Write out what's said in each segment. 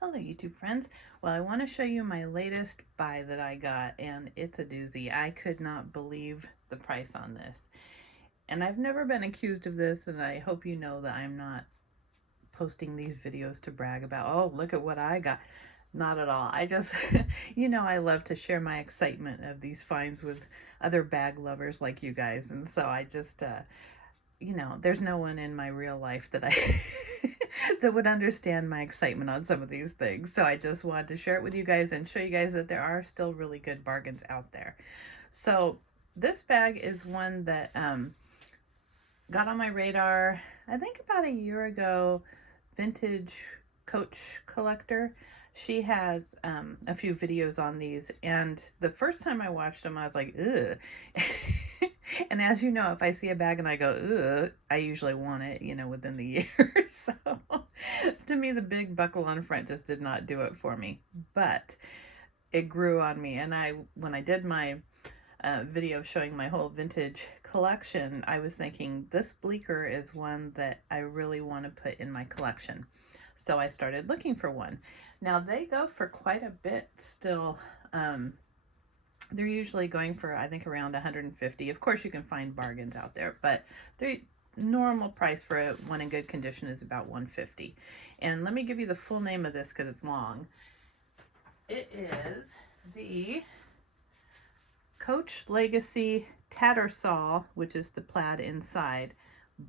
Hello YouTube friends. Well, I want to show you my latest buy that I got, and it's a doozy. I could not believe the price on this. And I've never been accused of this, and I hope you know that I'm not posting these videos to brag about, oh, look at what I got. Not at all. I just, I love to share my excitement of these finds with other bag lovers like you guys. And so I just, there's no one in my real life that I that would understand my excitement on some of these things. So I just wanted to share it with you guys and show you guys that there are still really good bargains out there. So this bag is one that got on my radar, I think about a year ago. Vintage Coach Collector. She has a few videos on these, and the first time I watched them, I was like, ugh. And as you know, if I see a bag and I go, ugh, I usually want it, within the year. So to me, the big buckle on front just did not do it for me. But it grew on me, and when I did my video showing my whole vintage collection, I was thinking this Bleeker is one that I really want to put in my collection. So I started looking for one. Now they go for quite a bit still. They're usually going for, I think, around 150. Of course, you can find bargains out there, but the normal price for one in good condition is about 150. And let me give you the full name of this because it's long. It is the Coach Legacy Tattersall, which is the plaid inside,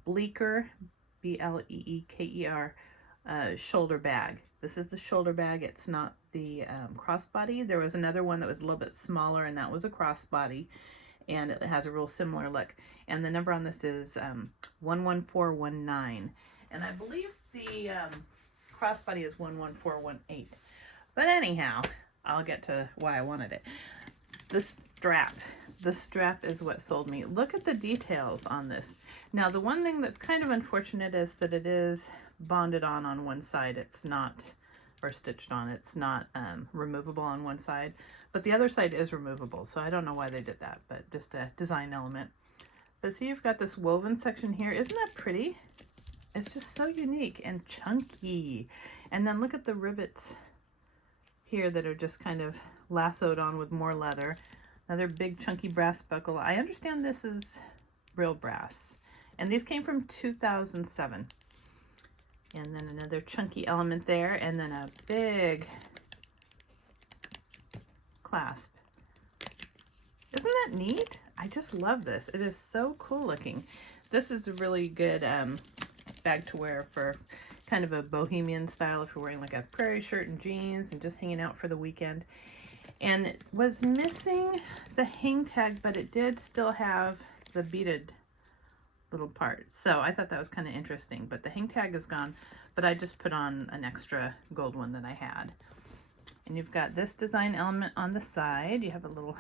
Bleeker, Bleeker, shoulder bag. This is the shoulder bag. It's not the crossbody. There was another one that was a little bit smaller, and that was a crossbody, and it has a real similar look. And the number on this is 11419, and I believe the crossbody is 11418. But anyhow, I'll get to why I wanted it. The strap is what sold me. Look at the details on this. Now, the one thing that's kind of unfortunate is that it is bonded on one side. It's not, or stitched on, it's not removable on one side, but the other side is removable. So I don't know why they did that, but just a design element. But see, you've got this woven section here. Isn't that pretty? It's just so unique and chunky. And then look at the rivets here that are just kind of lassoed on with more leather. Another big chunky brass buckle. I understand this is real brass. And these came from 2007. And then another chunky element there, and then a big clasp. Isn't that neat? I just love this. It is so cool looking. This is a really good bag to wear for kind of a bohemian style if you're wearing like a prairie shirt and jeans and just hanging out for the weekend. And it was missing the hang tag, but it did still have the beaded little part. So I thought that was kind of interesting, but the hang tag is gone, but I just put on an extra gold one that I had. And you've got this design element on the side. You have a little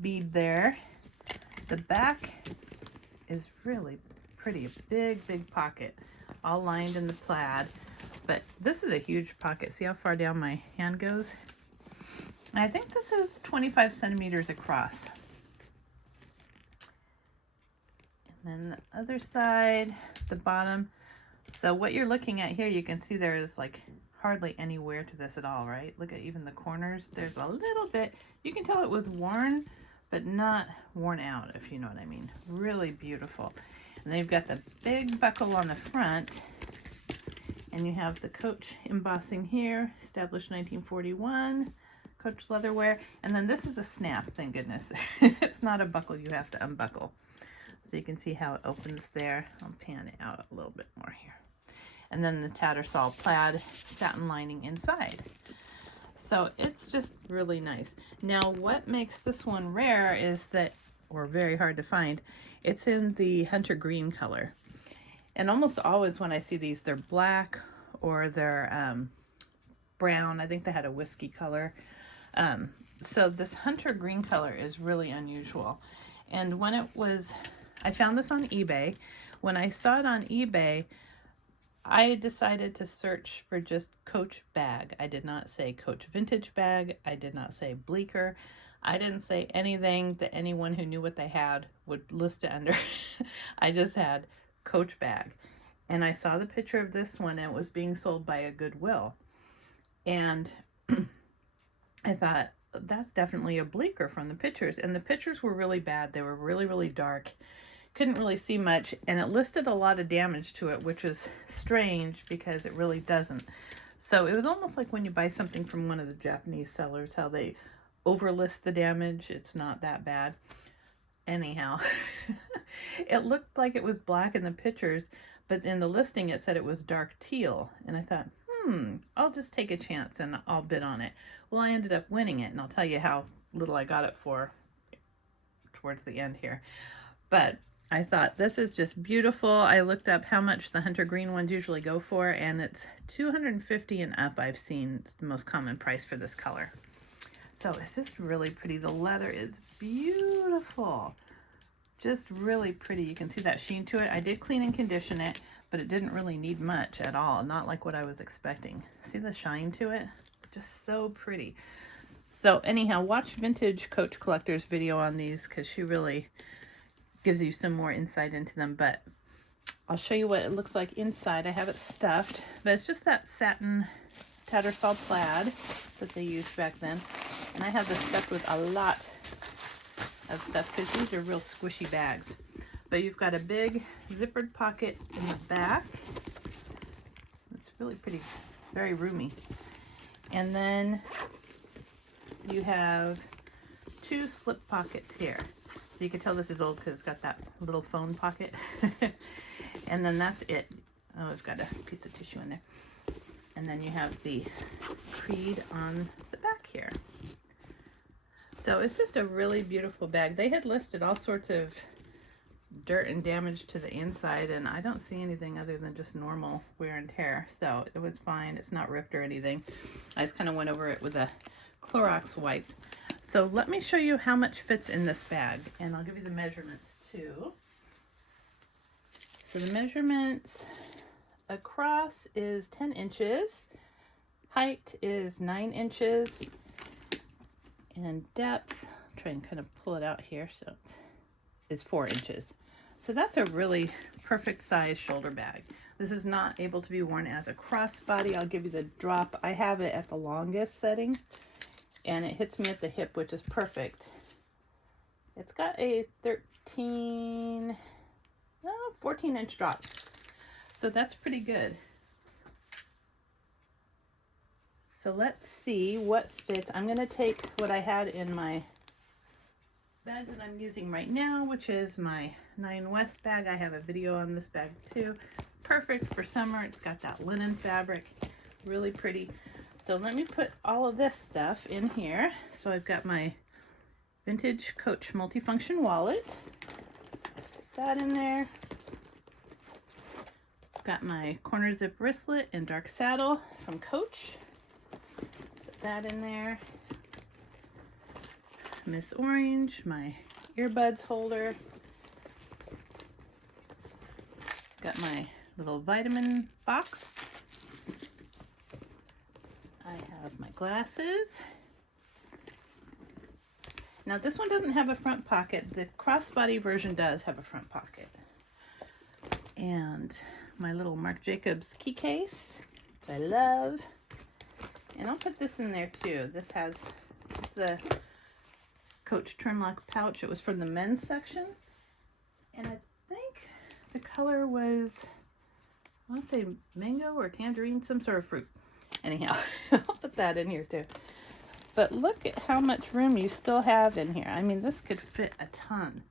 bead there. The back is really pretty. A big pocket, all lined in the plaid. But this is a huge pocket. See how far down my hand goes? And I think this is 25 centimeters across. And then the other side, the bottom. So what you're looking at here, you can see there's like hardly any wear to this at all, right? Look at even the corners. There's a little bit. You can tell it was worn, but not worn out, if you know what I mean. Really beautiful. And then you've got the big buckle on the front, and you have the Coach embossing here, established 1941, Coach leatherware. And then this is a snap, thank goodness. It's not a buckle you have to unbuckle. So you can see how it opens there. I'll pan it out a little bit more here. And then the Tattersall plaid satin lining inside. So it's just really nice. Now what makes this one rare is that, or very hard to find, it's in the hunter green color. And almost always when I see these, they're black or they're brown. I think they had a whiskey color. So this hunter green color is really unusual. And when it was, I found this on eBay. When I saw it on eBay, I decided to search for just Coach bag. I did not say Coach vintage bag. I did not say Bleeker. I didn't say anything that anyone who knew what they had would list it under. I just had Coach bag. And I saw the picture of this one, and it was being sold by a Goodwill. And I thought, that's definitely a Bleeker from the pictures. And the pictures were really bad. They were really, really dark. Couldn't really see much. And it listed a lot of damage to it, which is strange because it really doesn't. So it was almost like when you buy something from one of the Japanese sellers, how they overlist the damage. It's not that bad. Anyhow, it looked like it was black in the pictures, but in the listing it said it was dark teal. And I thought, I'll just take a chance and I'll bid on it. Well, I ended up winning it, and I'll tell you how little I got it for towards the end here. But I thought, this is just beautiful. I looked up how much the hunter green ones usually go for, and it's $250 and up. I've seen it's the most common price for this color. So it's just really pretty. The leather is beautiful. Just really pretty. You can see that sheen to it. I did clean and condition it, but it didn't really need much at all. Not like what I was expecting. See the shine to it? Just so pretty. So anyhow, watch Vintage Coach Collector's video on these because she really gives you some more insight into them. But I'll show you what it looks like inside. I have it stuffed, but it's just that satin Tattersall plaid that they used back then. And I have this stuffed with a lot of stuff because these are real squishy bags. But you've got a big zippered pocket in the back. It's really pretty, very roomy. And then you have two slip pockets here. So you can tell this is old because it's got that little phone pocket. And then that's it. Oh, I've got a piece of tissue in there. And then you have the creed on the back here. So it's just a really beautiful bag. They had listed all sorts of dirt and damage to the inside, and I don't see anything other than just normal wear and tear. So it was fine. It's not ripped or anything. I just kind of went over it with a Clorox wipe. So let me show you how much fits in this bag, and I'll give you the measurements too. So the measurements across is 10 inches, height is 9 inches, and depth, I'll try and kind of pull it out here, so is 4 inches. So that's a really perfect size shoulder bag. This is not able to be worn as a crossbody. I'll give you the drop. I have it at the longest setting, and it hits me at the hip, which is perfect. It's got a 14-inch drop. So that's pretty good. So let's see what fits. I'm going to take what I had in my bag that I'm using right now, which is my 9 West bag. I have a video on this bag too. Perfect for summer. It's got that linen fabric. Really pretty. So let me put all of this stuff in here. So I've got my Vintage Coach multifunction wallet. Stick that in there. Got my corner zip wristlet and dark saddle from Coach. Put that in there. Miss Orange, my earbuds holder. Got my little vitamin box. I have my glasses. Now this one doesn't have a front pocket. The crossbody version does have a front pocket. And my little Marc Jacobs key case, which I love. And I'll put this in there too. This has the Coach trim lock pouch. It was from the men's section. And I think the color was, I want to say mango or tangerine, some sort of fruit. Anyhow, I'll put that in here too. But look at how much room you still have in here. I mean, this could fit a ton.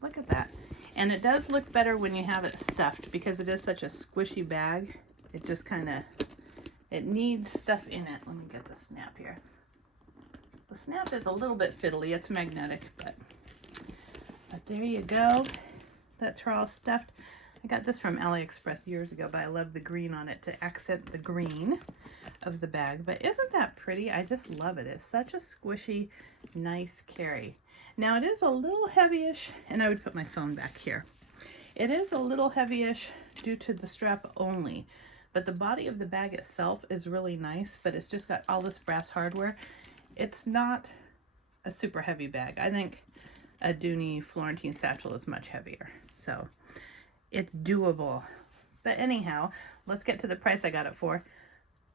Look at that. And it does look better when you have it stuffed because it is such a squishy bag. It just kind of, it needs stuff in it. Let me get the snap here. The snap is a little bit fiddly. It's magnetic, but there you go. That's her all stuffed. I got this from AliExpress years ago, but I love the green on it to accent the green of the bag. But isn't that pretty? I just love it. It's such a squishy, nice carry. Now it is a little heavyish, and I would put my phone back here. It is a little heavyish due to the strap only, but the body of the bag itself is really nice, but it's just got all this brass hardware. It's not a super heavy bag. I think a Dooney Florentine satchel is much heavier. So it's doable. But anyhow, let's get to the price I got it for.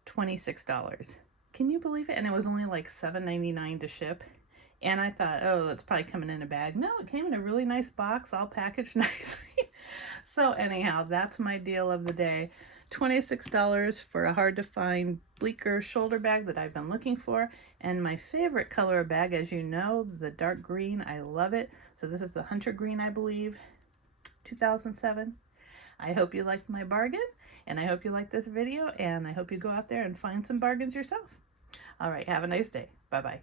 $26. Can you believe it? And it was only like $7.99 to ship. And I thought, oh, that's probably coming in a bag. No, it came in a really nice box, all packaged nicely. So anyhow, that's my deal of the day. $26 for a hard to find Bleeker shoulder bag that I've been looking for. And my favorite color of bag, as you know, the dark green. I love it. So this is the Hunter Green, I believe, 2007. I hope you liked my bargain, and I hope you liked this video, and I hope you go out there and find some bargains yourself. All right, have a nice day. Bye-bye.